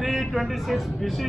326 BC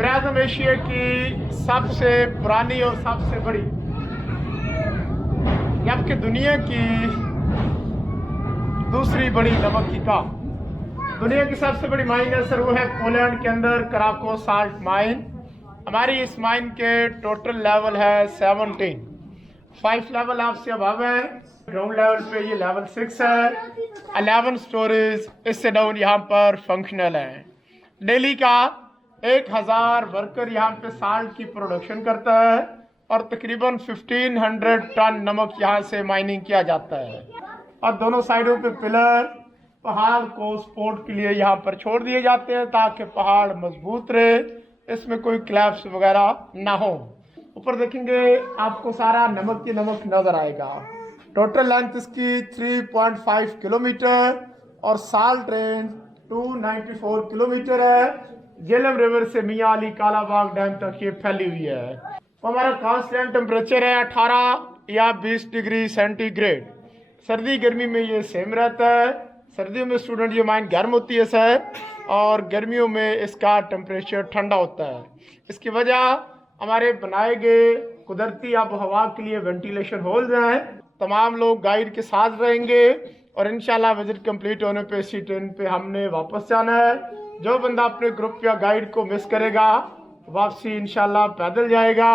ब्राज़म Asia की सबसे पुरानी और सबसे बड़ी, जबकि दुनिया की दूसरी बड़ी नमक की काम। दुनिया की सबसे बड़ी माइन है सर, वो है पोलैंड के अंदर कराको साल्ट माइन। हमारी इस माइन के टोटल लेवल है 17, 5 लेवल आपसे अबव है। ग्राउंड लेवल पे ये लेवल 6 है। 11 स्टोरेज इससे डाउन यहाँ पर फंक्शनल है। डेली का 1000 वर्कर यहाँ पे साल्ट की प्रोडक्शन करता है और तकरीबन 1500 टन नमक यहाँ से माइनिंग किया जाता है। और दोनों साइडों पे पिलर पहाड़ को सपोर्ट के लिए यहाँ पर छोड़ दिए जाते हैं ताकि पहाड़ मजबूत रहे, इसमें कोई क्लैप्स वगैरह ना हो। ऊपर देखेंगे आपको सारा नमक की नमक नजर आएगा। टोटल लेंथ इसकी 3.5 किलोमीटर और साल्ट रेंज 294 किलोमीटर है। झेलम रिवर से मियां अली कालाबाग डैम तक ये फैली हुई है। तो हमारा कांस्टेंट टेम्परेचर है 18 या 20 डिग्री सेंटीग्रेड। सर्दी गर्मी में ये सेम रहता है। सर्दियों में स्टूडेंट ये माइन गर्म होती है सर, और गर्मियों में इसका टेम्परेचर ठंडा होता है। इसकी वजह हमारे बनाए गए कुदरती आब हवा के लिए वेंटिलेशन होल्स हैं। तमाम लोग गाइड के साथ रहेंगे और इंशाल्लाह विजिट कंप्लीट होने पे इसी ट्रेन पे हमने वापस जाना है। जो बंदा अपने ग्रुप या गाइड को मिस करेगा वापसी इंशाल्लाह पैदल जाएगा।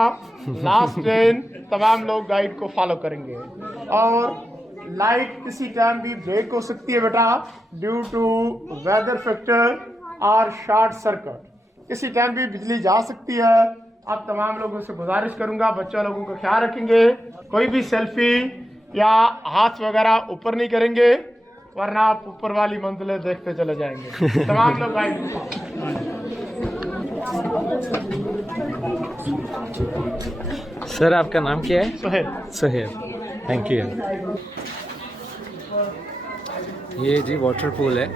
लास्ट ट्रेन तमाम लोग गाइड को फॉलो करेंगे। और लाइट किसी टाइम भी ब्रेक हो सकती है बेटा, ड्यू टू वेदर फैक्टर और शॉर्ट सर्किट। किसी टाइम भी बिजली जा सकती है। आप तमाम लोगों से गुजारिश करूंगा बच्चों लोगों का ख्याल रखेंगे, कोई भी सेल्फी या हाथ वगैरह ऊपर नहीं करेंगे वरना आप ऊपर वाली मंजिलें देखते चले जाएंगे। तमाम लोग आएंगे। सर आपका नाम क्या है? सुहेल। Suhail, thank you. ये जी वाटर पूल है।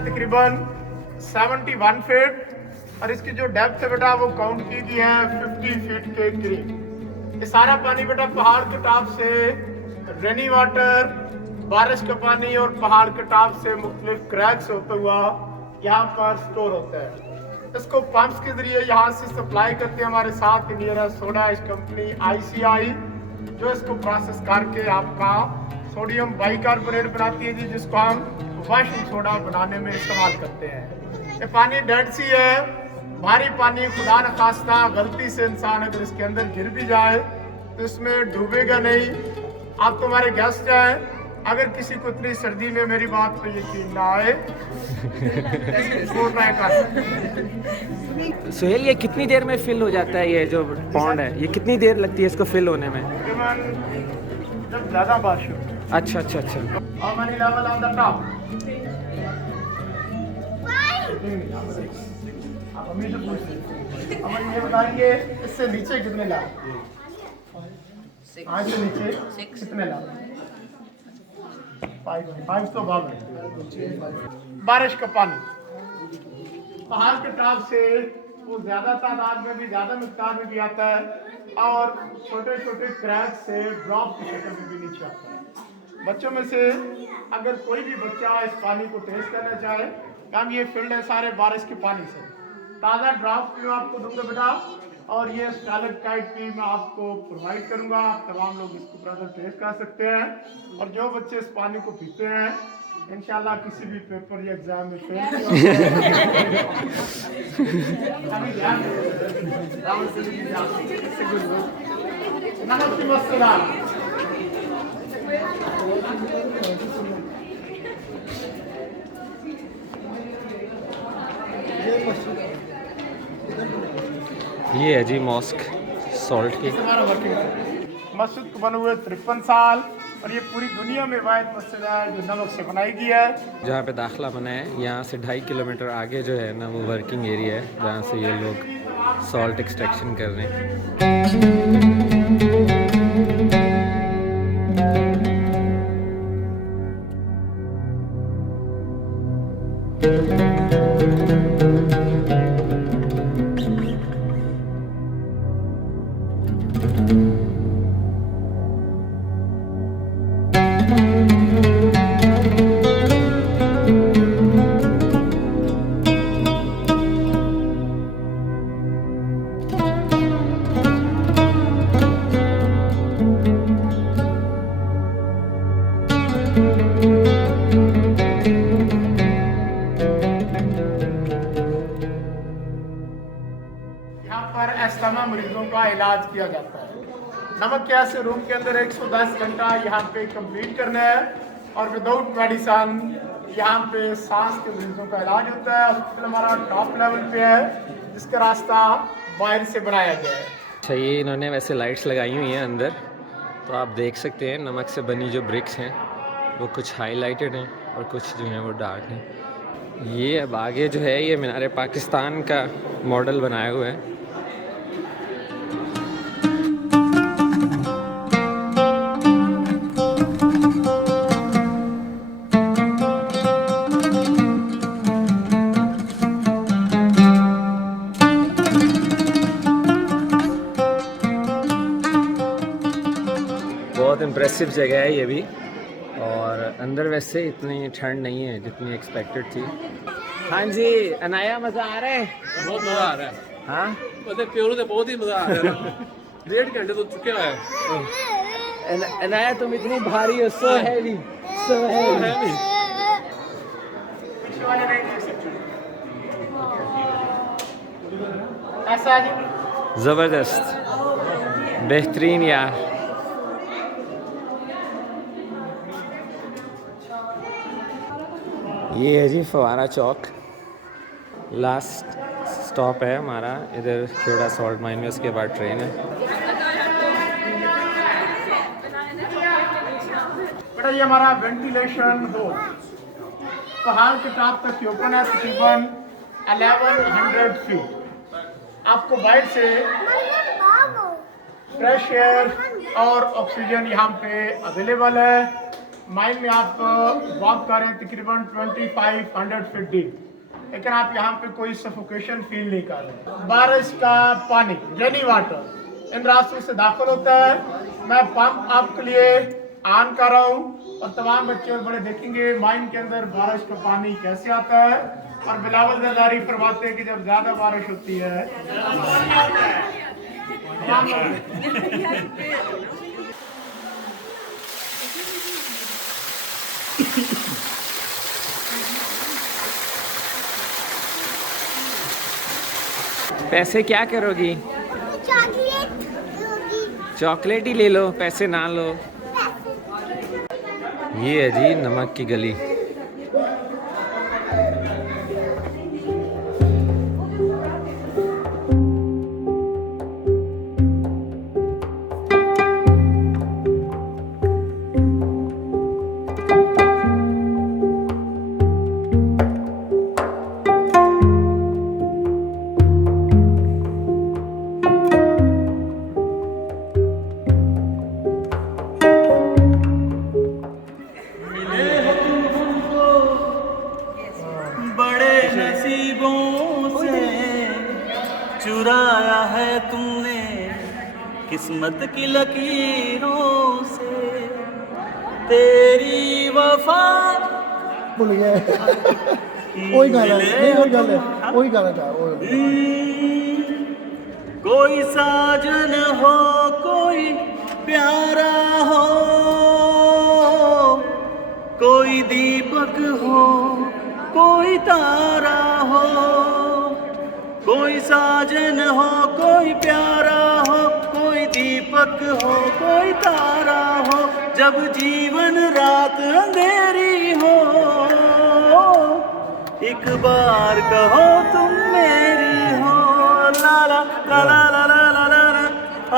तकरीबन 71 फीट और इसकी जो डेप्थ है बेटा वो काउंट की गई है 50 फीट के करीब। ये सारा पानी बेटा पहाड़ के टॉप से रेनी वाटर, बारिश का पानी और पहाड़ के टॉप से मुख्तलिफ क्रैक्स होता हुआ यहाँ पर स्टोर होता है। इसको पंप्स के जरिए यहाँ से सप्लाई करते हैं हमारे साथ नियरेस्ट सोडा इस कंपनी ICI, जो इसको प्रोसेस करके आपका सोडियम बाइकार्बोनेट बनाती है जी, जिसको हम वाशिंग सोडा बनाने में इस्तेमाल करते हैं। ये पानी डेड सी है, भारी पानी, खुदा न खास्ता गलती से इंसान अगर इसके अंदर गिर भी जाए तो इसमें डूबेगा नहीं। आप तुम्हारे गेस्ट हैं, अगर किसी को इतनी सर्दी में मेरी बात पे यकीन ना आए ट्राई कर। सुहेल, ये कितनी देर में फिल हो जाता है? ये जो पॉन्ड है ये कितनी देर लगती है इसको फिल होने में? जब ज़्यादा बारिश हो। अच्छा अच्छा अच्छा। How many level on the top? आप अम्मी से पूछते हैं। अब ये बताएंगे इससे नीचे कितने लेवल? आज से नीचे कितने लेवल? 5 तो बाब है। बारिश का पानी पहाड़ के टॉप से वो ज्यादा तादाद में भी, ज्यादा मिक़दार में भी आता है और छोटे छोटे क्रैक से ड्रॉप की शक्ल में भी नीचे आता है। बच्चों में से अगर कोई भी बच्चा इस पानी को टेस्ट करना चाहे, हम ये फील्ड है सारे बारिश के पानी से, ताज़ा ड्राफ्ट भी आपको दूंगा बेटा, और ये स्टैलेक्टाइट भी मैं आपको प्रोवाइड करूंगा। आप तमाम लोग इसको ब्रदर टेस्ट कर सकते हैं और जो बच्चे इस पानी को पीते हैं इंशाल्लाह किसी भी पेपर या एग्जाम में फेल ये है जी मॉस्क सॉल्ट की। हमारा वर्किंग मस्जिद को बने हुए 53 साल और ये पूरी दुनिया में वाहिद मस्जिद है जो नमक से बनाई गई है। जहाँ पे दाखिला बना है यहाँ से 2.5 किलोमीटर आगे जो है ना वो वर्किंग एरिया है जहाँ से ये लोग सॉल्ट एक्सट्रैक्शन कर रहे हैं। यहाँ पर अस्थमा मरीजों का इलाज किया जाता है। नमक के ऐसे रूम के अंदर 110 घंटा यहाँ पे कंप्लीट करना है और विदाउट मेडिसन यहाँ पे सांस के मरीजों का इलाज होता है। हॉस्पिटल हमारा टॉप लेवल पे है जिसका रास्ता बाहर से बनाया गया है। अच्छा ये इन्होंने वैसे लाइट्स लगाई हुई हैं अंदर, तो आप देख सकते हैं नमक से बनी जो ब्रिक्स हैं वो कुछ हाईलाइटेड हैं और कुछ जो हैं वो डार्क हैं। ये अब आगे जो है ये मीनार पाकिस्तान का मॉडल बनाया हुआ है। बहुत इम्प्रेसिव जगह है ये भी, और अंदर वैसे इतनी ठंड नहीं है जितनी एक्सपेक्टेड थी। हाँ जी अनाया, मज़ा आ रहा है? बहुत मजा आ रहा है। हाँ मतलब प्योर से बहुत ही मजा आ रहा है। 1.5 घंटे तो चुके हुए हैं। अनाया तुम इतनी भारी हो, सो हैवी, सो हैवी। पीछे वाले नहीं देख सकते। ऐसा है जी। ज़बरदस्त, बेहतरीन यार। ये है जी फवारा चौक, लास्ट स्टॉप है हमारा। इधर खेड़ा सॉल्ट माइन में, उसके बाद ट्रेन है। बेटा ये हमारा वेंटिलेशन हो पहाड़ के टॉप तक ओपन है, तकरीबन 1100 फीट। आपको बाहर से फ्रेश एयर और ऑक्सीजन यहाँ पे अवेलेबल है। माइन में आप वॉक कर रहे हैं तकरीबन 2500 फीट डीप, लेकिन आप यहाँ पे कोई सफोकेशन फील नहीं कर रहे। बारिश का पानी, रेनी वाटर, इन रास्तों से दाखिल होता है। मैं पंप आपके लिए ऑन कर रहा हूँ और तमाम बच्चे और बड़े देखेंगे माइन के अंदर बारिश का पानी कैसे आता है। और बिलावल जरदारी फरमाते हैं कि जब ज्यादा बारिश होती है पैसे क्या करोगी? चॉकलेट ही ले लो, पैसे ना लो। ये है जी नमक की गली। चुराया है तुमने किस्मत की लकीरों से, तेरी वफा भूल गया वही गाना नहीं, वही गाना था। कोई साजन हो, कोई प्यारा हो, कोई दीपक हो, कोई तारा हो, कोई साजन हो, कोई प्यारा हो, कोई दीपक हो, कोई तारा हो, जब जीवन रात अंधेरी हो, एक बार कहो तुम मेरी हो। ला ला ला ला ला ला ला ला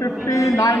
59